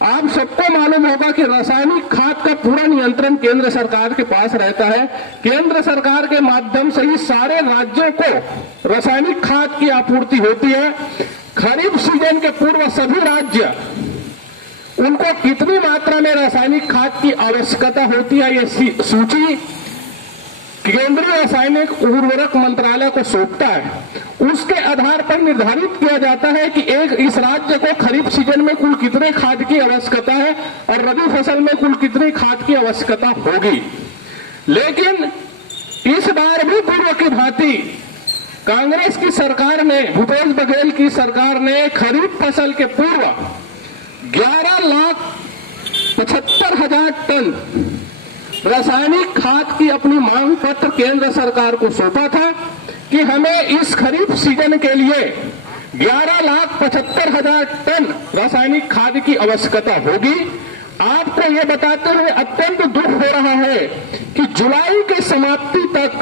आप सबको मालूम होगा कि रासायनिक खाद का पूरा नियंत्रण केंद्र सरकार के पास रहता है। केंद्र सरकार के माध्यम से ही सारे राज्यों को रासायनिक खाद की आपूर्ति होती है। खरीफ सीजन के पूर्व सभी राज्य उनको कितनी मात्रा में रासायनिक खाद की आवश्यकता होती है, ये सूची केंद्रीय रासायनिक उर्वरक मंत्रालय को सौंपता है। उसके आधार पर निर्धारित किया जाता है कि इस राज्य को खरीफ सीजन में कुल कितने खाद की आवश्यकता है और रबी फसल में कुल कितनी खाद की आवश्यकता होगी। लेकिन इस बार भी पूर्व की भांति कांग्रेस की सरकार ने, भूपेश बघेल की सरकार ने खरीफ फसल के पूर्व 11,75,000 टन रासायनिक खाद की अपनी मांग पत्र केंद्र सरकार को सौंपा था कि हमें इस खरीफ सीजन के लिए 11,75,000 टन रासायनिक खाद की आवश्यकता होगी। आपको ये बताते हुए अत्यंत दुख हो रहा है कि जुलाई के समाप्ति तक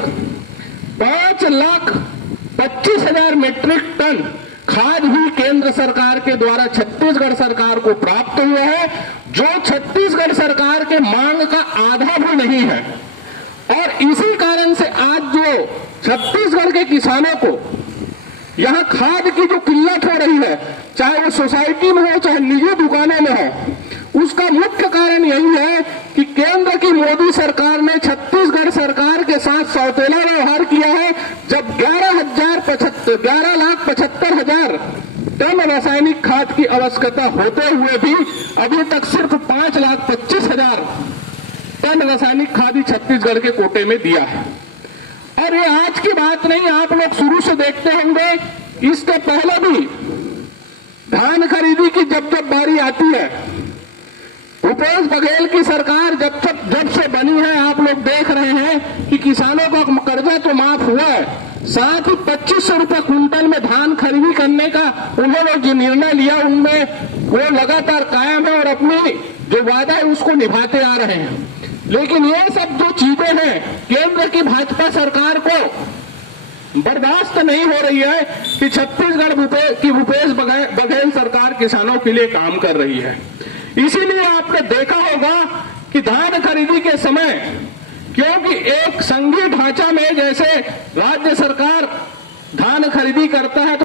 5,25,000 मीट्रिक टन खाद ही केंद्र सरकार के द्वारा छत्तीसगढ़ सरकार को प्राप्त हुआ है, जो छत्तीसगढ़ सरकार के मांग का आधा भी नहीं है। और इसी कारण से आज जो छत्तीसगढ़ के किसानों को यहां खाद की जो किल्लत हो रही है, चाहे वो सोसाइटी में हो चाहे निजी दुकानों में हो, उसका मुख्य कारण यही है कि केंद्र की मोदी सरकार ने छत्तीसगढ़ सरकार के साथ सौतेला व्यवहार किया है। जब 11,75,000 टन रासायनिक खाद की आवश्यकता होते हुए भी अभी तक सिर्फ 5,25,000 टन रासायनिक खाद ही छत्तीसगढ़ के कोटे में दिया है। और ये आज की बात नहीं, आप लोग शुरू से देखते होंगे, इसके पहले भी धान खरीदी की जब बारी आती है, भूपेश बघेल की सरकार जब से बनी है, आप लोग देख रहे हैं कि किसानों का कर्जा तो माफ हुआ है, साथ ही 2500 रुपए क्विंटल में धान खरीदी करने का उन्होंने जो निर्णय लिया उनमें वो लगातार कायम है और अपनी जो वादा है उसको निभाते आ रहे हैं। लेकिन ये सब जो चीजें हैं, केंद्र की भाजपा सरकार को बर्दाश्त नहीं हो रही है कि छत्तीसगढ़ की भूपेश बघेल सरकार किसानों के लिए काम कर रही है। इसीलिए आपने देखा होगा कि धान खरीदी के समय, क्योंकि एक संघीय ढांचा में जैसे राज्य सरकार धान खरीदी करता है तो